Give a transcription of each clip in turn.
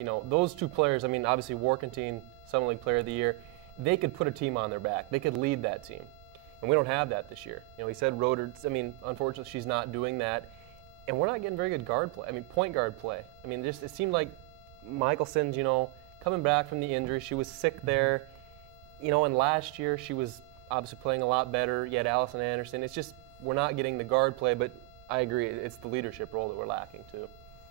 You know, those two players, I mean, obviously Warkentine, Summer League Player of the Year, they could put a team on their back. They could lead that team. And we don't have that this year. You know, he said Roder, I mean, unfortunately she's not doing that. And we're not getting very good guard play. I mean, point guard play. I mean, just it seemed like Michelson's, you know, coming back from the injury. She was sick there. You know, and last year she was obviously playing a lot better. You had Allison Anderson. It's just we're not getting the guard play, but I agree. It's the leadership role that we're lacking too.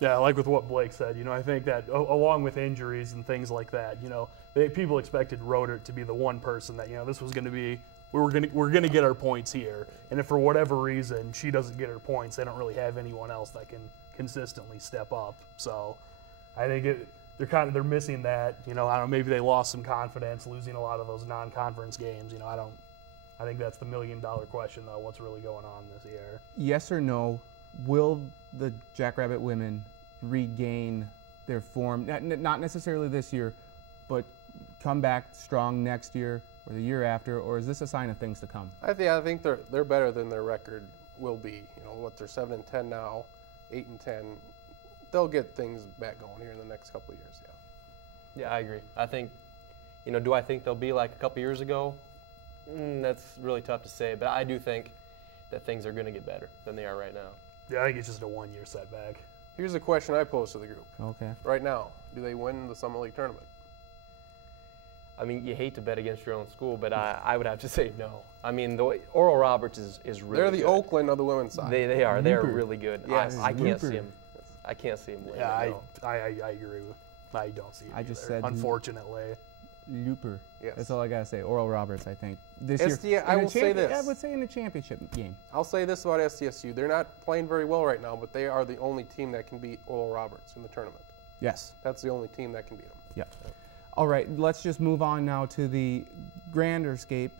Yeah, like with what Blake said, you know, I think that along with injuries and things like that, you know, people expected Roder to be the one person that, you know, this was going to be, we're going to get our points here. And if for whatever reason she doesn't get her points, they don't really have anyone else that can consistently step up. So I think they're missing that. You know, I don't know, maybe they lost some confidence losing a lot of those non-conference games. You know, I think that's the million-dollar question though. What's really going on this year? Yes or no? Will the Jackrabbit women regain their form? Not necessarily this year, but come back strong next year or the year after, or is this a sign of things to come? I think they're better than their record will be. You know what, they're 7-10 now, 8-10. They'll get things back going here in the next couple of years. Yeah. Yeah, I agree. I think, you know, do I think they'll be like a couple years ago? That's really tough to say, but I do think that things are going to get better than they are right now. Yeah, I think it's just a one-year setback. Here's a question I pose to the group. Okay. Right now, do they win the Summer League tournament? I mean, you hate to bet against your own school, but I would have to say no. I mean, Oral Roberts is really They're the good. Oakland of the women's side. They are. They're really good. Yes. I can't see them. I can't see them winning. Yeah, no. I agree with. I don't see it. I just either, said unfortunately. Looper. Yes. That's all I gotta say. Oral Roberts, I think this SDA, year. I will say this. I would say in the championship game. I'll say this about SDSU. They're not playing very well right now, but they are the only team that can beat Oral Roberts in the tournament. Yes. That's the only team that can beat them. Yeah. All right, let's just move on now to the grander scape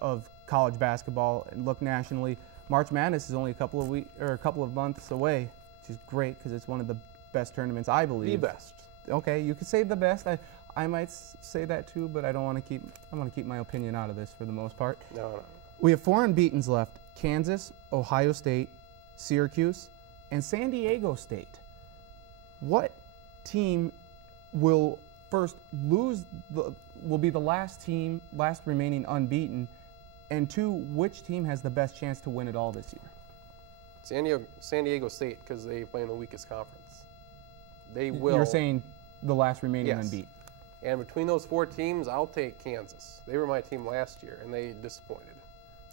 of college basketball and look nationally. March Madness is only a couple of months away, which is great because it's one of the best tournaments, I believe. The best. Okay, you could say the best. I might say that too, but I don't want to keep. I want to keep my opinion out of this for the most part. No. We have 4 unbeatens left: Kansas, Ohio State, Syracuse, and San Diego State. What team will first will be the last remaining unbeaten, and 2, which team has the best chance to win it all this year? San Diego State, because they play in the weakest conference. They will. You're saying the last remaining unbeaten. And between those 4 teams, I'll take Kansas. They were my team last year, and they disappointed.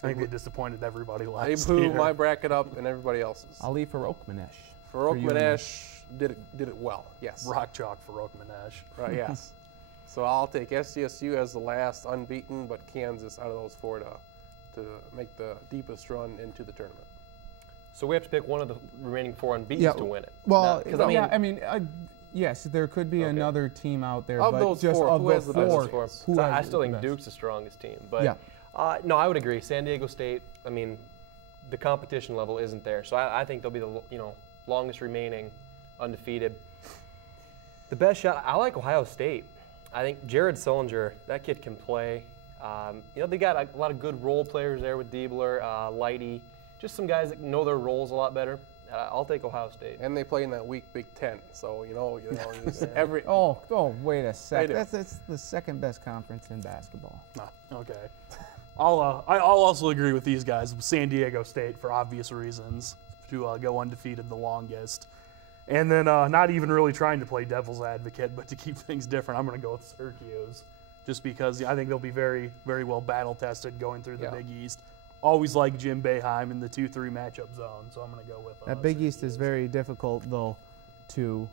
I think they disappointed everybody last year. They year. blew my bracket up and everybody else's. I'll leave for Oakmanesh. For Oakmanesh, did it well. Yes. Rock chalk for Oakmanesh. Right. Yes. So I'll take SDSU as the last unbeaten, but Kansas out of those 4 to make the deepest run into the tournament. So we have to pick one of the remaining 4 unbeatens to win it. Well, yes, there could be another team out there. Of but those just 4, of who those has the best 4, chance? I still think Duke's the strongest team. But no, I would agree. San Diego State, I mean, the competition level isn't there. So I think they'll be the longest remaining undefeated. The best shot, I like Ohio State. I think Jared Sullinger, that kid can play. They got a lot of good role players there with Diebler, Lighty, just some guys that know their roles a lot better. I'll take Ohio State. And they play in that weak Big Ten, so every. Wait a second. That's the second best conference in basketball. Okay. I'll also agree with these guys. San Diego State for obvious reasons to go undefeated the longest. And then not even really trying to play devil's advocate, but to keep things different, I'm going to go with Syracuse, just because I think they'll be very, very well battle tested going through the Big East. Always like Jim Boeheim in the 2-3 matchup zone, so I'm going to go with that. Big East is very difficult though to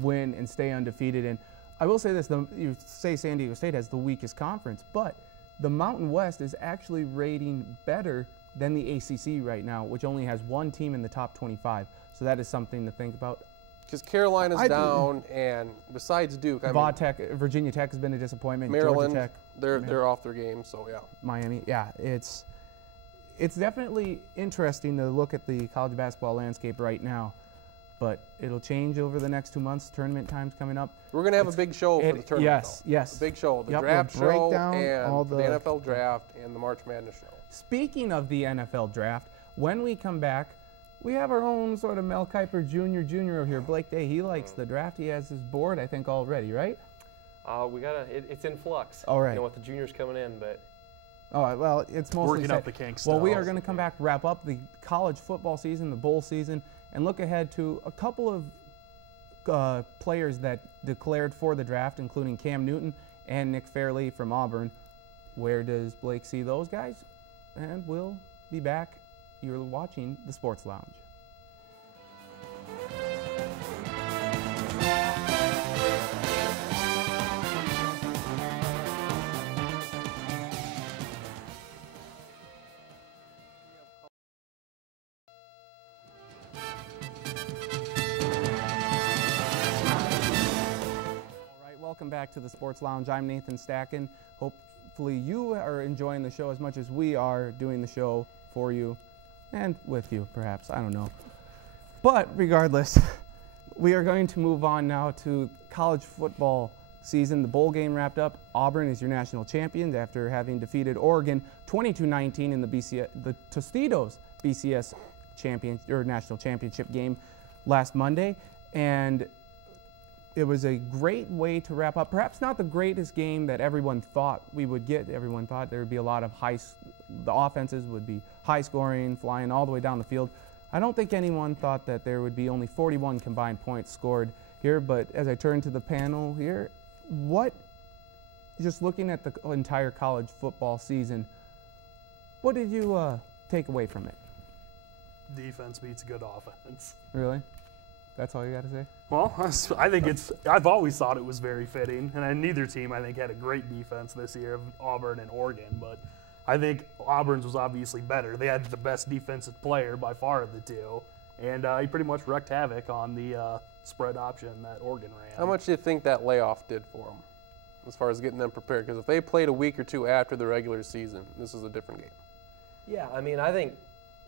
win and stay undefeated. And I will say this: you say San Diego State has the weakest conference, but the Mountain West is actually rating better than the ACC right now, which only has 1 team in the top 25. So that is something to think about. Because Carolina's down, and besides Duke, Virginia Tech has been a disappointment. Maryland, Georgia Tech, they're off their game, so yeah. Miami, it's definitely interesting to look at the college basketball landscape right now, but it'll change over the next 2 months. Tournament time's coming up. We're going to have a big show for the tournament. Yes. A big show. The draft show and the NFL draft and the March Madness show. Speaking of the NFL draft, when we come back, We have our own sort of Mel Kiper Jr. over here. Blake Day, he likes the draft. He has his board, I think, already, right? It's in flux. All right. With the juniors coming in, but. All right, well, it's mostly working out the kinks. Well, we are going to come back, wrap up the college football season, the bowl season, and look ahead to a couple of players that declared for the draft, including Cam Newton and Nick Fairley from Auburn. Where does Blake see those guys? And we'll be back. You're watching the Sports Lounge. Welcome back to the Sports Lounge. I'm Nathan Stacken. Hopefully you are enjoying the show as much as we are doing the show for you and with you, perhaps. I don't know. But regardless, we are going to move on now to college football season. The bowl game wrapped up. Auburn is your national champions after having defeated Oregon 22-19 in the Tostitos BCS national championship game last Monday. And it was a great way to wrap up. Perhaps not the greatest game that everyone thought we would get. Everyone thought there would be a lot of the offenses would be high scoring, flying all the way down the field. I don't think anyone thought that there would be only 41 combined points scored here, but as I turn to the panel here, just looking at the entire college football season, what did you take away from it? Defense beats good offense. Really? That's all you got to say? Well, I think I've always thought it was very fitting, and neither team, I think, had a great defense this year, Auburn and Oregon, but I think Auburn's was obviously better. They had the best defensive player by far of the two, and he pretty much wreaked havoc on the spread option that Oregon ran. How much do you think that layoff did for them as far as getting them prepared? Because if they played a week or two after the regular season, this is a different game. Yeah, I mean, I think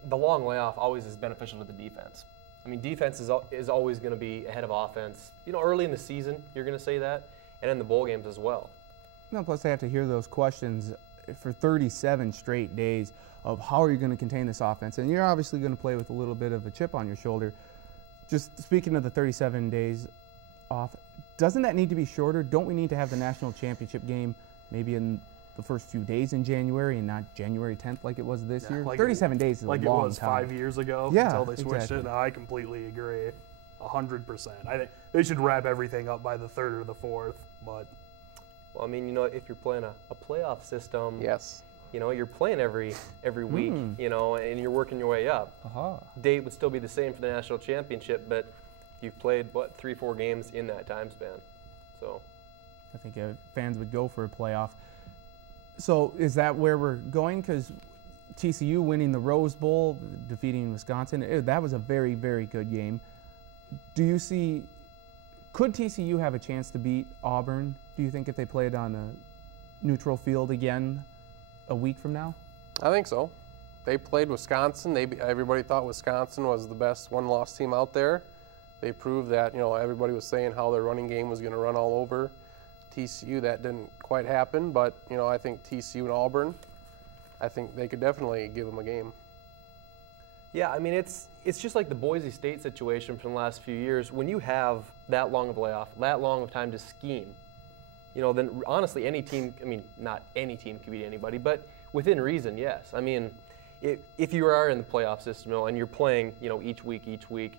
the long layoff always is beneficial to the defense. I mean, defense is always going to be ahead of offense. Early in the season, you're going to say that, and in the bowl games as well. No, plus they have to hear those questions for 37 straight days of how are you going to contain this offense, and you're obviously going to play with a little bit of a chip on your shoulder. Just speaking of the 37 days off, doesn't that need to be shorter? Don't we need to have the national championship game maybe in the first few days in January and not January 10th like it was this year? 37 days is a long time. Like it was 5 years ago until they switched it. No, I completely agree, 100%. I think they should wrap everything up by the 3rd or the 4th. But well, I mean, if you're playing a playoff system, yes, you're playing every week, and you're working your way up. Date would still be the same for the national championship, but you've played 3-4 games in that time span. So I think fans would go for a playoff. So is that where we're going? Because TCU winning the Rose Bowl, defeating Wisconsin, that was a very, very good game. Could TCU have a chance to beat Auburn, do you think, if they played on a neutral field again a week from now? I think so. They played Wisconsin. Everybody thought Wisconsin was the best one-loss team out there. They proved that, everybody was saying how their running game was going to run all over TCU. That didn't quite happen, but I think TCU and Auburn, I think they could definitely give them a game. Yeah, I mean, it's just like the Boise State situation from the last few years. When you have that long of a layoff, that long of time to scheme, then honestly any team, I mean, not any team can beat anybody, but within reason, yes. I mean, if you are in the playoff system and you're playing, each week,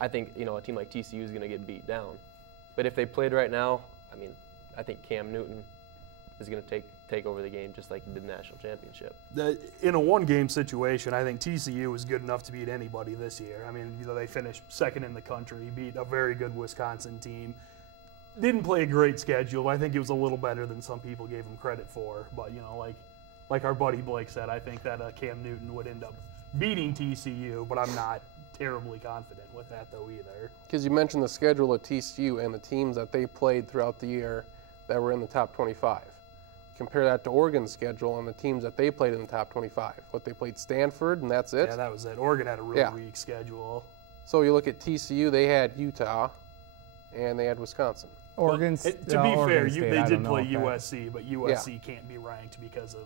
I think, a team like TCU is going to get beat down. But if they played right now, I mean, I think Cam Newton is going to take over the game just like he did the national championship. In a one-game situation, I think TCU was good enough to beat anybody this year. I mean, they finished second in the country, beat a very good Wisconsin team. Didn't play a great schedule. I think it was a little better than some people gave him credit for. But, like our buddy Blake said, I think that Cam Newton would end up beating TCU, but I'm not terribly confident with that, though, either. Because you mentioned the schedule of TCU and the teams that they played throughout the year that were in the top 25. Compare that to Oregon's schedule and the teams that they played in the top 25. They played Stanford, and that's it? Yeah, that was it. Oregon had a really weak schedule. So you look at TCU, they had Utah, and they had Wisconsin. Oregon. To be fair, Oregon State, they I did don't know play if that- USC, but USC can't be ranked because of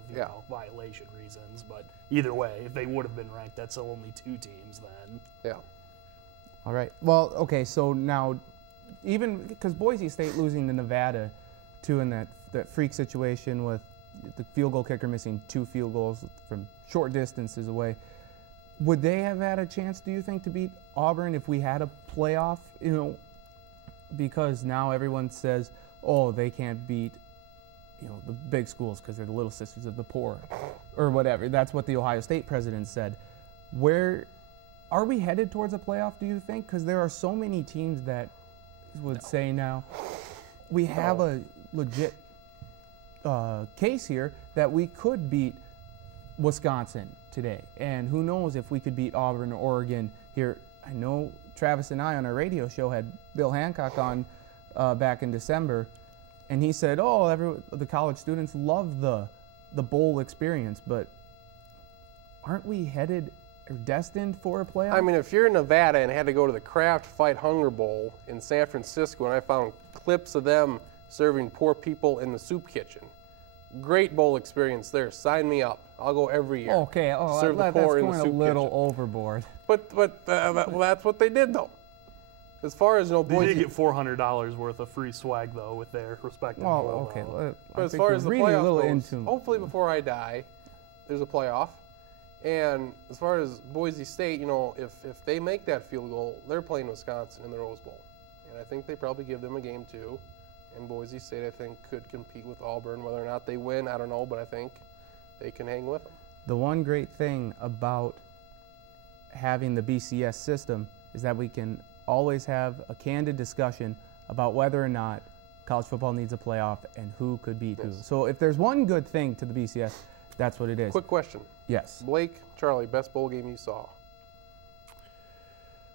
violation reasons. But either way, if they would have been ranked, that's only 2 teams then. Yeah. All right. Well, okay. So now, even because Boise State losing to Nevada, too, in that freak situation with the field goal kicker missing 2 field goals from short distances away, would they have had a chance, do you think, to beat Auburn if we had a playoff? You know, because now everyone says, oh, they can't beat, you know, the big schools because they're the little sisters of the poor, or whatever. That's what the Ohio State president said. Where are we headed towards a playoff, do you think? Because there are so many teams that would say now we have a legit case here that we could beat Wisconsin today, and who knows if we could beat Auburn or Oregon here. I know Travis and I on our radio show had Bill Hancock on back in December, and he said, oh, the college students love the bowl experience, but aren't we headed or destined for a playoff? I mean, if you're in Nevada and had to go to the Kraft Fight Hunger Bowl in San Francisco, and I found clips of them serving poor people in the soup kitchen, great bowl experience there. Sign me up. I'll go every year. Okay, serve the that's poor in the going a soup little kitchen. overboard. But well, that's what they did, though. As far as, you know, They Boise, did get $400 worth of free swag, though, with their respective bowl, Well, okay. though. but I as think far we're as the reading a playoff little goes, into hopefully before I die, there's a playoff. And as far as Boise State, you know, if they make that field goal, they're playing Wisconsin in the Rose Bowl. And I think they probably give them a game, too. And Boise State, I think, could compete with Auburn. Whether or not they win, I don't know, but I think they can hang with them. The one great thing about having the BCS system is that we can always have a candid discussion about whether or not college football needs a playoff and who could beat who. So if there's one good thing to the BCS, that's what it is. Quick question. Yes. Blake, Charlie, best bowl game you saw?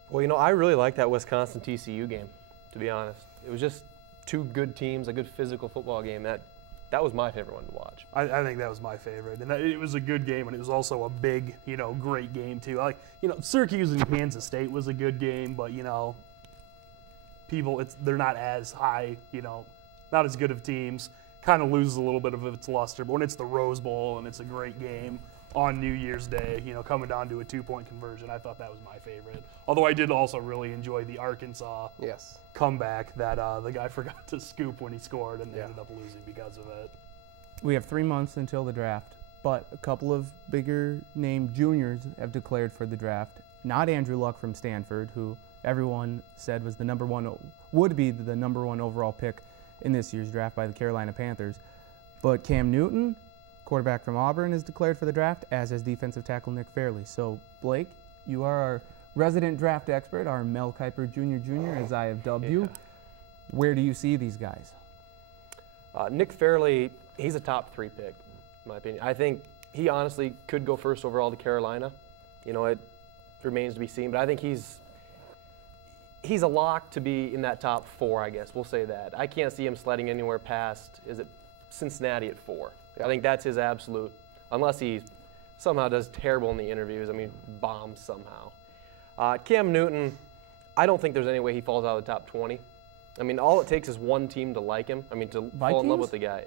Well, you know, I really liked that Wisconsin TCU game, to be honest. It was just 2 good teams, a good physical football game. That was my favorite one to watch. I think that was my favorite, and it was a good game, and it was also a big, you know, great game too. Like, you know, Syracuse and Kansas State was a good game, but you know, they're not as high, you know, not as good of teams. Kind of loses a little bit of its luster, but when it's the Rose Bowl and it's a great game on New Year's Day, you know, coming down to a 2-point conversion, I thought that was my favorite. Although I did also really enjoy the Arkansas comeback that the guy forgot to scoop when he scored, and they ended up losing because of it. We have 3 months until the draft, but a couple of bigger name juniors have declared for the draft. Not Andrew Luck from Stanford, who everyone said was would be the number 1 overall pick in this year's draft by the Carolina Panthers. But Cam Newton, quarterback from Auburn, is declared for the draft, as is defensive tackle Nick Fairley. So, Blake, you are our resident draft expert, our Mel Kiper Jr., as I have dubbed you. Where do you see these guys? Nick Fairley, he's a top 3 pick, in my opinion. I think he honestly could go first overall to Carolina. You know, it remains to be seen, but I think he's a lock to be in that top 4, I guess. We'll say that. I can't see him sliding anywhere past, is it Cincinnati at 4? I think that's his absolute, unless he somehow does terrible in the interviews. I mean, bombs somehow. Cam Newton, I don't think there's any way he falls out of the top 20. I mean, all it takes is one team to like him. I mean, to fall in love with the guy.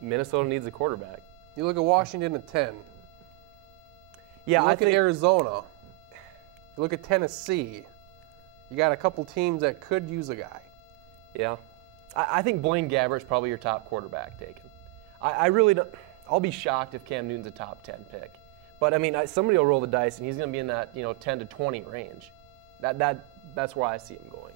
Minnesota needs a quarterback. You look at Washington at 10. Yeah, you look at Arizona. You look at Tennessee. You got a couple teams that could use a guy. Yeah. I think Blaine Gabbert's probably your top quarterback taken. I really don't. I'll be shocked if Cam Newton's a top 10 pick. But, I mean, somebody will roll the dice, and he's going to be in that, 10 to 20 range. That's where I see him going.